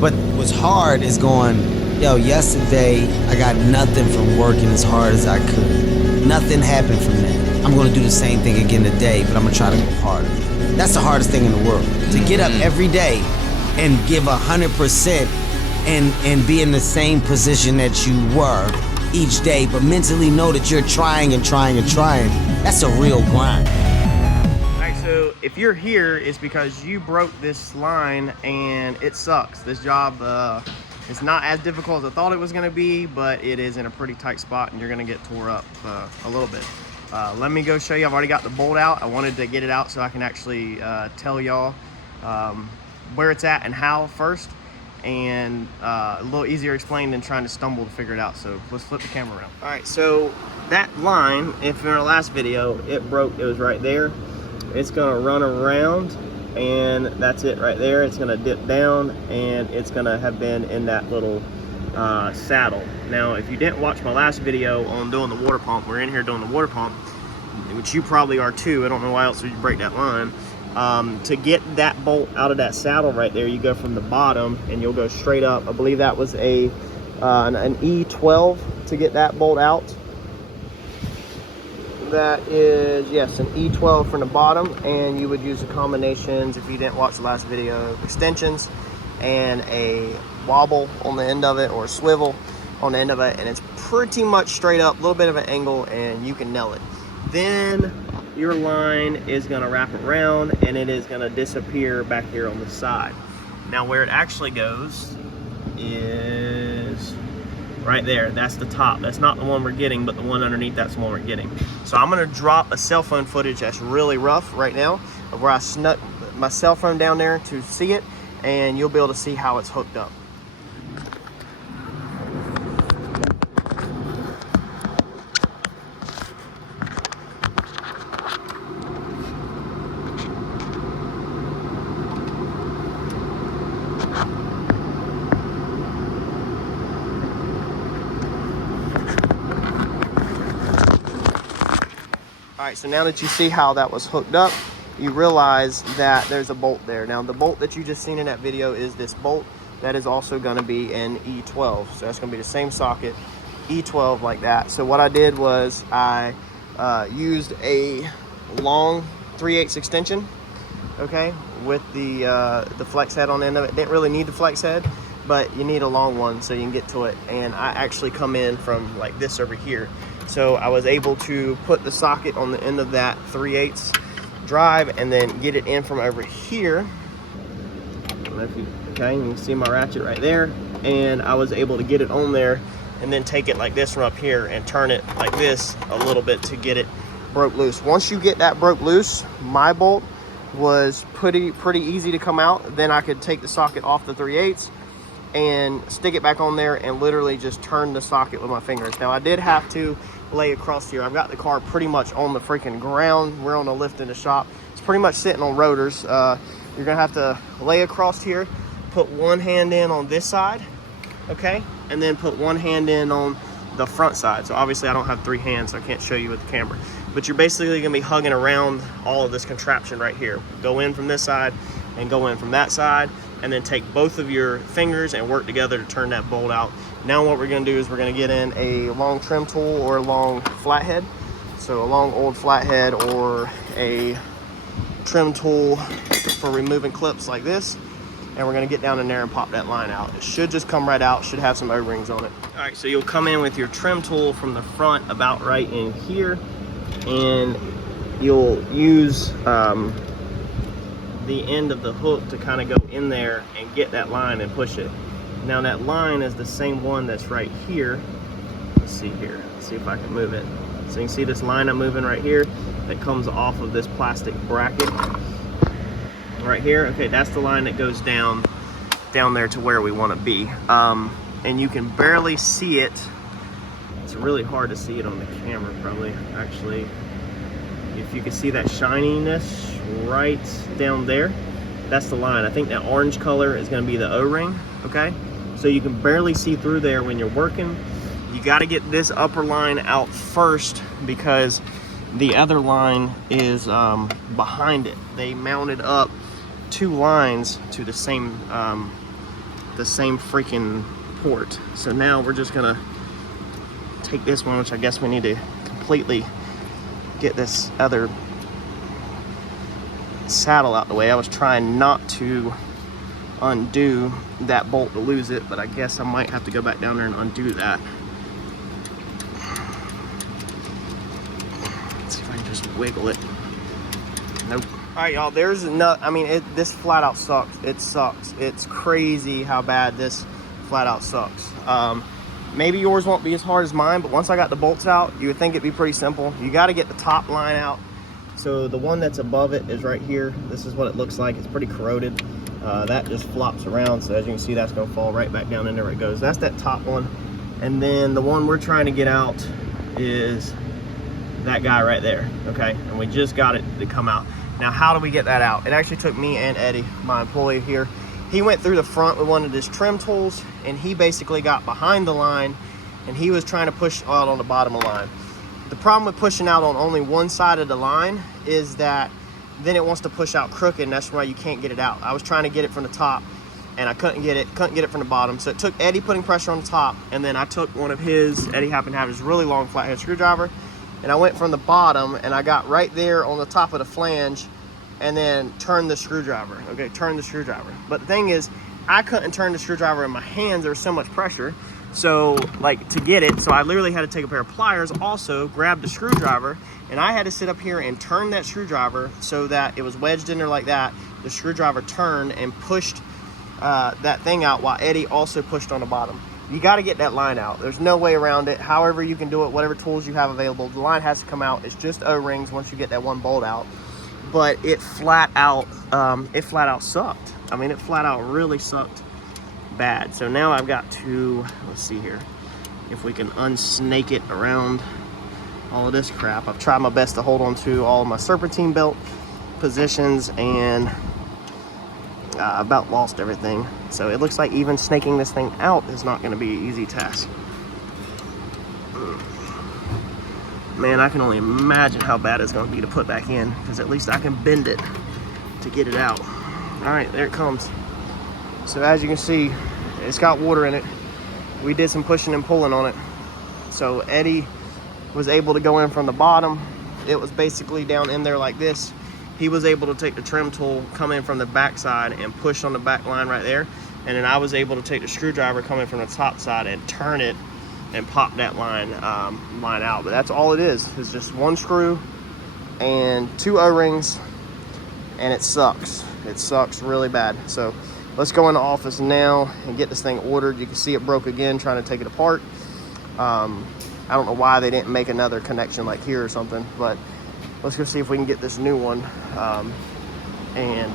But what's hard is going, yo, yesterday I got nothing from working as hard as I could. Nothing happened from that. I'm gonna do the same thing again today, but I'm gonna try to go harder. That's the hardest thing in the world. To get up every day and give 100% and be in the same position that you were each day, but mentally know that you're trying and trying and trying. That's a real grind. So if you're here, it's because you broke this line and it sucks. This job is not as difficult as I thought it was gonna be, but it is in a pretty tight spot and you're gonna get tore up a little bit. Let me go show you. I've already got the bolt out. I wanted to get it out so I can actually tell y'all where it's at and how first, and a little easier explained than trying to stumble to figure it out. So let's flip the camera around. All right, so that line, if in our last video, it broke, it was right there. It's gonna run around and that's it right there. It's gonna dip down and it's gonna have been in that little saddle. Now, if you didn't watch my last video on doing the water pump, we're in here doing the water pump, which you probably are too. I don't know why else would you break that line. To get that bolt out of that saddle right there, you go from the bottom and you'll go straight up. I believe that was an E12 to get that bolt out. That is, yes, an E12 from the bottom, and you would use the combinations, if you didn't watch the last video, extensions and a wobble on the end of it, or a swivel on the end of it, and it's pretty much straight up, a little bit of an angle, and you can nail it. Then your line is gonna wrap around and it is gonna disappear back here on the side. Now where it actually goes is right there. That's the top. That's not the one we're getting, but the one underneath, that's the one we're getting. So I'm gonna drop a cell phone footage that's really rough right now of where I snuck my cell phone down there to see it, and you'll be able to see how it's hooked up. All right, so now that you see how that was hooked up, you realize that there's a bolt there. Now, the bolt that you just seen in that video is this bolt. That is also gonna be an E12. So that's gonna be the same socket, E12 like that. So what I did was I used a long 3/8 extension, okay, with the flex head on the end of it. Didn't really need the flex head, but you need a long one so you can get to it. And I actually come in from like this over here. So I was able to put the socket on the end of that 3/8 drive and then get it in from over here. I don't know if you, okay, you can see my ratchet right there. And I was able to get it on there and then take it like this from up here and turn it like this a little bit to get it broke loose. Once you get that broke loose, my bolt was pretty easy to come out. Then I could take the socket off the 3/8 and stick it back on there and literally just turn the socket with my fingers. Now, I did have to lay across here. I've got the car pretty much on the freaking ground. We're on a lift in the shop. It's pretty much sitting on rotors. You're gonna have to lay across here, put one hand in on this side, okay? And then put one hand in on the front side. So obviously I don't have three hands, so I can't show you with the camera. But you're basically gonna be hugging around all of this contraption right here. Go in from this side and go in from that side, and then take both of your fingers and work together to turn that bolt out. Now what we're gonna do is we're gonna get in a long trim tool or a long flathead. So a long old flathead or a trim tool for removing clips like this. And we're gonna get down in there and pop that line out. It should just come right out, should have some O-rings on it. All right, so you'll come in with your trim tool from the front about right in here, and you'll use the end of the hook to kind of go in there and get that line and push it. Now that line is the same one that's right here. Let's see here, let's see if I can move it. So you can see this line I'm moving right here that comes off of this plastic bracket right here. Okay, that's the line that goes down there to where we want to be. And you can barely see it. It's really hard to see it on the camera probably, actually. If you can see that shininess right down there, that's the line. I think that orange color is going to be the O-ring, okay? So you can barely see through there when you're working. You got to get this upper line out first because the other line is behind it. They mounted up two lines to the same the same freaking port. So now we're just gonna take this one, which I guess we need to completely get this other saddle out the way. I was trying not to undo that bolt to lose it, but I guess I might have to go back down there and undo that. Let's see if I can just wiggle it. Nope. All right, y'all, there's no, I mean, this flat out sucks. It sucks. It's crazy how bad this flat out sucks. Maybe yours won't be as hard as mine, but once I got the bolts out, you would think it'd be pretty simple. You got to get the top line out. So the one that's above it is right here. This is what it looks like. It's pretty corroded. That just flops around. So as you can see, that's going to fall right back down in there it goes. That's that top one. And then the one we're trying to get out is that guy right there. Okay. And we just got it to come out. Now, how do we get that out? It actually took me and Eddie, my employee here. He went through the front with one of his trim tools, and he basically got behind the line, and he was trying to push out on the bottom of the line. The problem with pushing out on only one side of the line is that then it wants to push out crooked, and that's why you can't get it out. I was trying to get it from the top, and I couldn't get it from the bottom. So it took Eddie putting pressure on the top, and then I took one of his, Eddie happened to have his really long flathead screwdriver, and I went from the bottom, and I got right there on the top of the flange, and then turn the screwdriver. Okay, turn the screwdriver. But the thing is, I couldn't turn the screwdriver in my hands. There was so much pressure. So, like, to get it, so I literally had to take a pair of pliers, also grab the screwdriver, and I had to sit up here and turn that screwdriver so that it was wedged in there like that. The screwdriver turned and pushed that thing out while Eddie also pushed on the bottom. You got to get that line out. There's no way around it. However you can do it, whatever tools you have available, the line has to come out. It's just O-rings once you get that one bolt out. But it flat out sucked. I mean, it flat out really sucked bad. So now I've got to, let's see here, if we can unsnake it around all of this crap. I've tried my best to hold on to all of my serpentine belt positions, and I about lost everything. So it looks like even snaking this thing out is not going to be an easy task. Man, I can only imagine how bad it's going to be to put back in, because at least I can bend it to get it out. All right, there it comes. So as you can see, it's got water in it. We did some pushing and pulling on it. So Eddie was able to go in from the bottom. It was basically down in there like this. He was able to take the trim tool, come in from the back side and push on the back line right there. And then I was able to take the screwdriver coming from the top side and turn it and pop that line out. But that's all it is. It's just one screw and two O-rings, and it sucks. It sucks really bad. So let's go in the office now and get this thing ordered. You can see it broke again trying to take it apart. I don't know why they didn't make another connection like here or something, but let's go see if we can get this new one and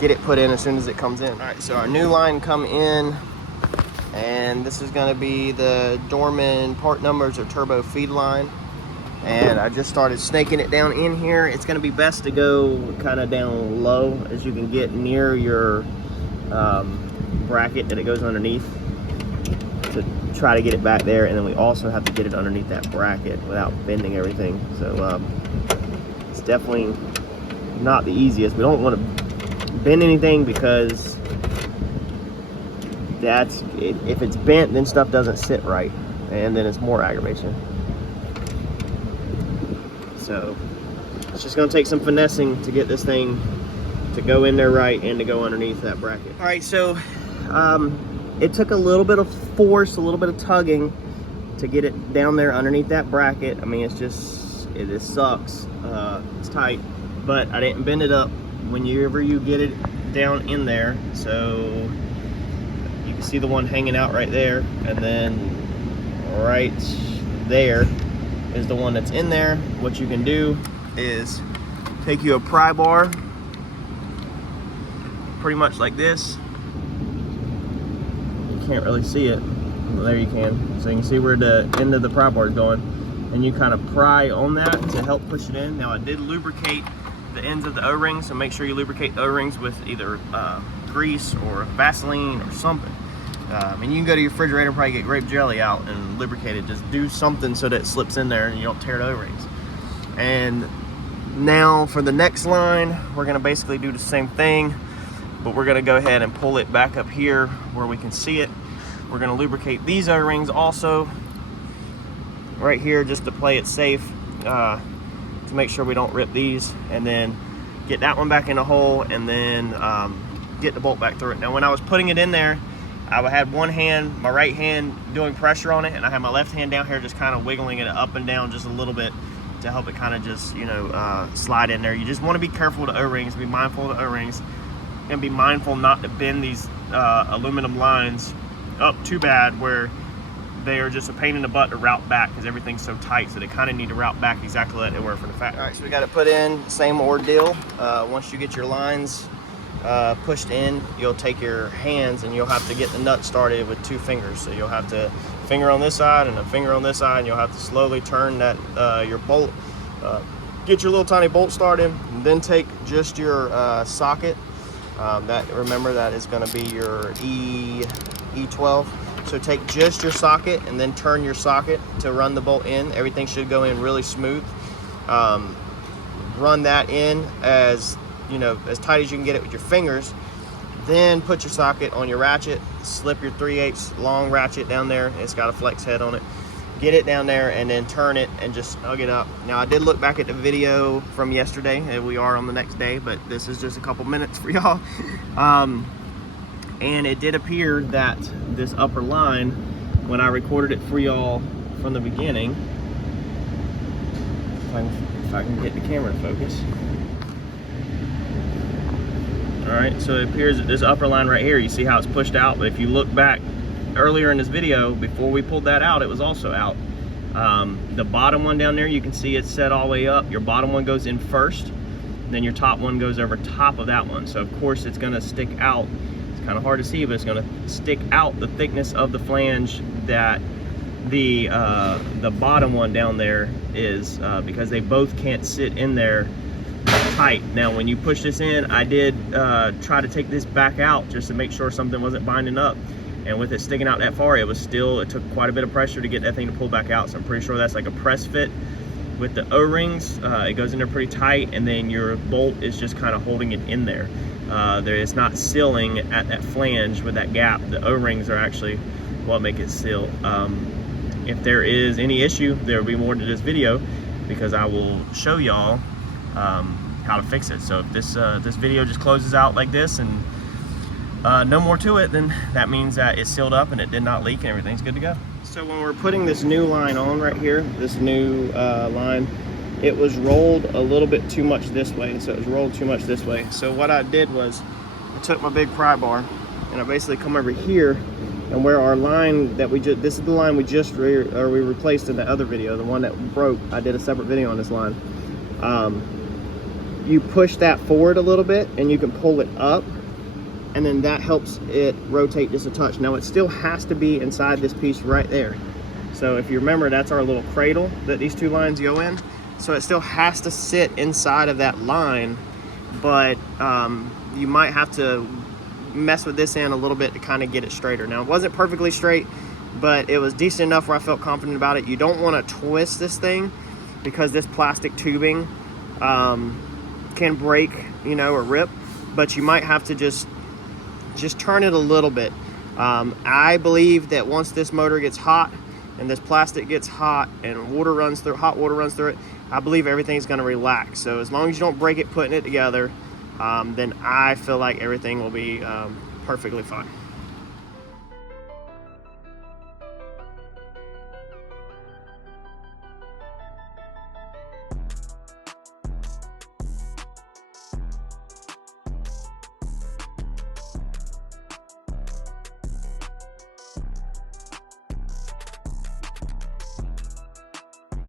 get it put in as soon as it comes in. All right, so our new line come in, and this is going to be the Dorman part numbers or turbo feed line. And I just started snaking it down in here. It's going to be best to go kind of down low as you can get near your bracket that it goes underneath, to try to get it back there. And then we also have to get it underneath that bracket without bending everything. So it's definitely not the easiest. We don't want to bend anything, because that's if it's bent, then stuff doesn't sit right, and then it's more aggravation. So it's just going to take some finessing to get this thing to go in there right and to go underneath that bracket. All right, so it took a little bit of force, a little bit of tugging to get it down there underneath that bracket. I mean, it just sucks. It's tight, but I didn't bend it up. Whenever you get it down in there, so you can see the one hanging out right there, and then right there is the one that's in there. What you can do is take you a pry bar, pretty much like this. You can't really see it. Well, there you can. So you can see where the end of the pry bar is going, and you kind of pry on that to help push it in. Now I did lubricate the ends of the O-rings, so make sure you lubricate the O-rings with either grease or Vaseline or something. And you can go to your refrigerator and probably get grape jelly out and lubricate it. Just do something so that it slips in there and you don't tear the O-rings. And now for the next line, we're gonna basically do the same thing. but we're gonna go ahead and pull it back up here where we can see it. We're gonna lubricate these O-rings also right here just to play it safe, to make sure we don't rip these, and then get that one back in the hole, and then get the bolt back through it. Now when I was putting it in there, I had one hand, my right hand, doing pressure on it, and I had my left hand down here just kind of wiggling it up and down just a little bit to help it kind of just, you know, slide in there. You just want to be careful with the O-rings, be mindful of the O-rings, and be mindful not to bend these aluminum lines up too bad where they are just a pain in the butt to route back, because everything's so tight, so they kind of need to route back exactly like they were from the factory. All right, so we got to put in, same ordeal. Once you get your lines pushed in, you'll take your hands and you'll have to get the nut started with 2 fingers. So you'll have to finger on this side and a finger on this side, and you'll have to slowly turn that your bolt, get your little tiny bolt started, and then take just your socket. Remember that is going to be your E12. So take just your socket and then turn your socket to run the bolt in. Everything should go in really smooth. Run that in as, you know, as tight as you can get it with your fingers. Then put your socket on your ratchet, slip your 3/8 long ratchet down there. It's got a flex head on it. Get it down there and then turn it and just snug it up. Now I did look back at the video from yesterday, and we are on the next day, but this is just a couple minutes for y'all. And it did appear that this upper line, when I recorded it for y'all from the beginning, if I can get the camera to focus. All right, so it appears that this upper line right here, you see how it's pushed out, but if you look back earlier in this video, before we pulled that out, it was also out. The bottom one down there, you can see it's set all the way up. Your bottom one goes in first, then your top one goes over top of that one. So of course it's gonna stick out. It's kind of hard to see, but it's gonna stick out the thickness of the flange that the bottom one down there is, because they both can't sit in there tight. Now when you push this in, I did try to take this back out just to make sure something wasn't binding up, and with it sticking out that far, it took quite a bit of pressure to get that thing to pull back out. So I'm pretty sure that's like a press fit with the O-rings. It goes in there pretty tight, and then your bolt is just kind of holding it in there. It's not sealing at that flange with that gap. The O-rings are actually what make it seal. If there is any issue, there will be more to this video, because I will show y'all how to fix it. So if this video just closes out like this and no more to it, then that means that it's sealed up and it did not leak and everything's good to go. So when we're putting this new line on right here, this new line, it was rolled a little bit too much this way. So it was rolled too much this way. So what I did was I took my big pry bar and I basically come over here, and where our line that this is the line we replaced in the other video, the one that broke. I did a separate video on this line. You push that forward a little bit and you can pull it up, and then that helps it rotate just a touch. Now it still has to be inside this piece right there. So if you remember, that's our little cradle that these 2 lines go in. So it still has to sit inside of that line, but you might have to mess with this end a little bit to kind of get it straighter. Now it wasn't perfectly straight, but it was decent enough where I felt confident about it. You don't want to twist this thing, because this plastic tubing can break, you know, or rip, but you might have to just turn it a little bit. I believe that once this motor gets hot and this plastic gets hot and hot water runs through it, I believe everything's going to relax. So as long as you don't break it putting it together, then I feel like everything will be perfectly fine.